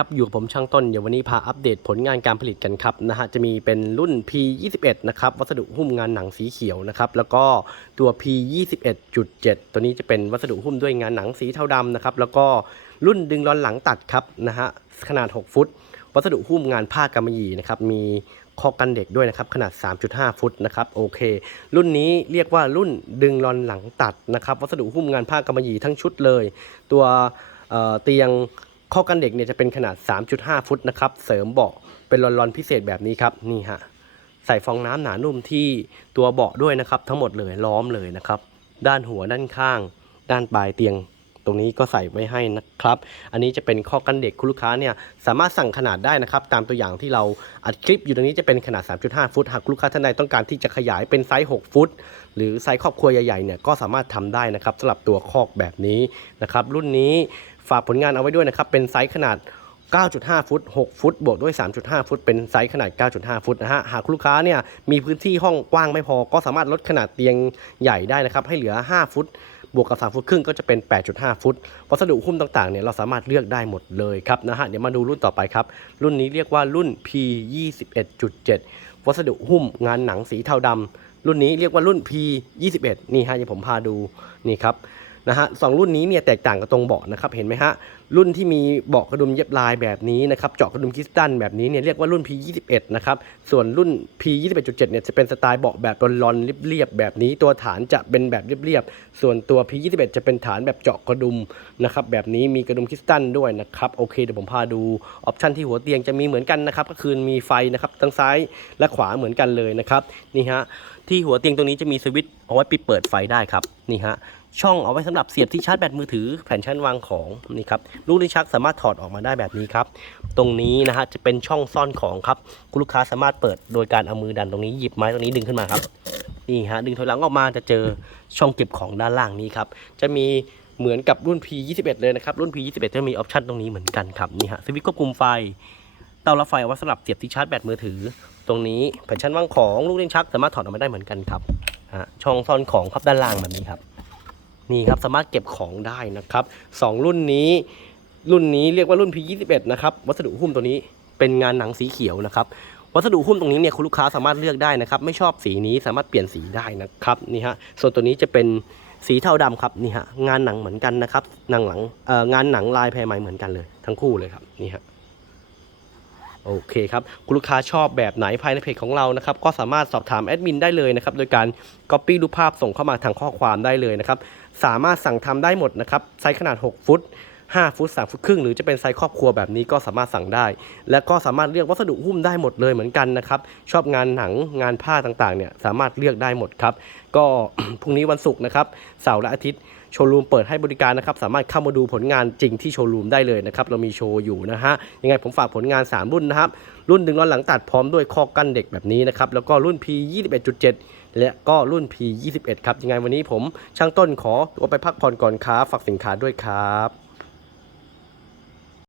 ครับอยู่กับผมช่างต้นเดี๋ยววันนี้พาอัปเดตผลงานการผลิตกันครับนะฮะจะมีเป็นรุ่น P21 นะครับวัสดุหุ้มงานหนังสีเขียวนะครับแล้วก็ตัว P21.7 ตัวนี้จะเป็นวัสดุหุ้มด้วยงานหนังสีเทาดำนะครับแล้วก็รุ่นดึงล้อนหลังตัดครับนะฮะขนาด 6 ฟุต วัสดุหุ้มงานผ้ากำมะหยี่นะครับมีคอกันเด็กด้วยนะครับขนาด 3.5 ฟุตนะครับโอเค รุ่นนี้เรียกว่ารุ่นดึงลอนหลังตัดนะครับวัสดุหุ้มงานผ้ากำมะหยี่ทั้งชุดเลย ตัวเอ่อเตียง ข้อกันเด็กเนี่ยจะเป็นขนาด 3.5 ฟุตนะครับ เสริมเบาะเป็นลอนๆพิเศษแบบนี้ครับ นี่ฮะ ใส่ฟองน้ำหนานุ่มที่ตัวเบาะด้วยนะครับ ทั้งหมดเลยล้อมเลยนะครับ ด้านหัวด้านข้าง ด้านปลายเตียง ตรงนี้ก็ใส่ไว้ให้นะครับ อันนี้จะเป็นข้อกันเด็กคุณลูกค้าเนี่ยสามารถสั่งขนาดได้นะครับ ตามตัวอย่างที่เราอัดคลิปอยู่ตรงนี้จะเป็นขนาด 3.5 ฟุต หากลูกค้าท่านใดต้องการที่จะขยายเป็นไซส์ 6 ฟุต หรือไซส์ครอบครัวใหญ่ๆเนี่ยก็สามารถทำได้นะครับสำหรับตัวคอกแบบนี้นะครับ รุ่นนี้ฝากผลงานเอาไว้ด้วยนะครับ เป็นไซส์ขนาด9.5 ฟุต 6 ฟุต บวกด้วย 3.5 ฟุต เป็นไซส์ขนาด 9.5 ฟุตนะฮะ หากลูกค้าเนี่ยมีพื้นที่ห้องกว้างไม่พอ ก็สามารถลดขนาดเตียงใหญ่ได้นะครับ ให้เหลือ 5 ฟุต บวกกับ 3 ฟุตครึ่งก็จะเป็น 8.5 ฟุต วัสดุหุ้มต่างๆเนี่ยเราสามารถเลือกได้หมดเลยครับนะฮะเดี๋ยวมาดูรุ่นต่อไปครับ รุ่นนี้เรียกว่ารุ่น P21.7 วัสดุหุ้มงานหนังสีเทาดำรุ่นนี้เรียกว่ารุ่น P21 นี่ฮะเดี๋ยวผมพาดูนี่ครับ นะฮะสองรุ่นนี้เนี่ยแตกต่างกันตรงเบาะนะครับเห็นไหมฮะรุ่นที่มีเบาะกระดุมเย็บลายแบบนี้นะครับเจาะกระดุมคริสตัลแบบนี้เนี่ยเรียกว่ารุ่น P21 นะครับส่วนรุ่น P21.7 เนี่ยจะเป็นสไตล์เบาะแบบรอนๆเรียบๆแบบนี้ตัวฐานจะเป็นแบบเรียบๆส่วนตัว P21 จะเป็นฐานแบบเจาะกระดุมนะครับแบบนี้มีกระดุมคริสตัลด้วยนะครับโอเคเดี๋ยวผมพาดูออปชันที่หัวเตียงจะมีเหมือนกันนะครับก็คือมีไฟนะครับทั้งซ้ายและขวาเหมือนกันเลยนะครับนี่ฮะที่หัวเตียงตรงนี้จะมีสวิตช์เอาไว้ปิดเปิดไฟได้ครับนี่ฮะ ช่องเอาไว้สำหรับเสียบที่ชาร์จแบตมือถือแผ่นชั้นวางของนี่ครับลูกลิ้นชักสามารถถอดออกมาได้แบบนี้ครับ ตรงนี้นะฮะจะเป็นช่องซ่อนของครับคุณลูกค้าสามารถเปิดโดยการเอามือดันตรงนี้หยิบไม้ตรงนี้ดึงขึ้นมาครับนี่ฮะดึงถอยหลังออกมาจะเจอช่องเก็บของด้านล่างนี้ครับจะมีเหมือนกับรุ่น P21 เลยนะครับ รุ่น P21 จะมีออปชันตรงนี้เหมือนกันครับนี่ฮะสวิตช์ควบคุมไฟ เตารับไฟเอาไว้สำหรับเสียบที่ชาร์จแบตมือถือ ตรงนี้แผ่นชั้นวางของลูกลิ้นชักสามารถถอดออกมาได้เหมือนกันครับช่องซ่อนของครับด้านล่างแบบนี้ครับ นี่ครับสามารถเก็บของได้นะครับสองรุ่นนี้รุ่นนี้เรียกว่ารุ่น P21 นะครับวัสดุหุ้มตัวนี้เป็นงานหนังสีเขียวนะครับวัสดุหุ้มตรงนี้เนี่ยคุณลูกค้าสามารถเลือกได้นะครับ ไม่ชอบสีนี้สามารถเปลี่ยนสีได้นะครับนี่ฮะส่วนตัวนี้จะเป็นสีเทาดำครับนี่ฮะงานหนังเหมือนกันนะครับหนังหลังเอ่องานหนังลายแพรไหมเหมือนกันเลย ทั้งคู่เลยครับนี่ฮะ โอเคครับ คุณลูกค้าชอบแบบไหนภายในเพจของเรานะครับ ก็สามารถสอบถามแอดมินได้เลยนะครับ โดยการ Copy รูปภาพส่งเข้ามาทางข้อความได้เลยนะครับ สามารถสั่งทำได้หมดนะครับ ไซส์ขนาด 6 ฟุต 5 ฟุต 3 ฟุตครึ่ง หรือจะเป็นไซส์ครอบครัวแบบนี้ก็สามารถสั่งได้ และก็สามารถเลือกวัสดุหุ้มได้หมดเลยเหมือนกันนะครับ ชอบงานหนังงานผ้าต่างๆเนี่ยสามารถเลือกได้หมดครับ ก็พรุ่งนี้วันศุกร์นะครับ เสาร์และอาทิตย์ โชว์รูมเปิดให้บริการนะครับ สามารถเข้ามาดูผลงานจริงที่โชว์รูมได้เลยนะครับ เรามีโชว์อยู่นะฮะ ยังไงผมฝากผลงาน 3 รุ่นนะครับ รุ่นดึงล้อหลังตัดพร้อมด้วยคอกั้นเด็กแบบนี้นะครับ แล้วก็รุ่น P 21.7 และก็รุ่น P 21ครับ ยังไงวันนี้ผมช่างต้นขอตัวไปพักผ่อนก่อนครับ ฝากสินค้าด้วยครับ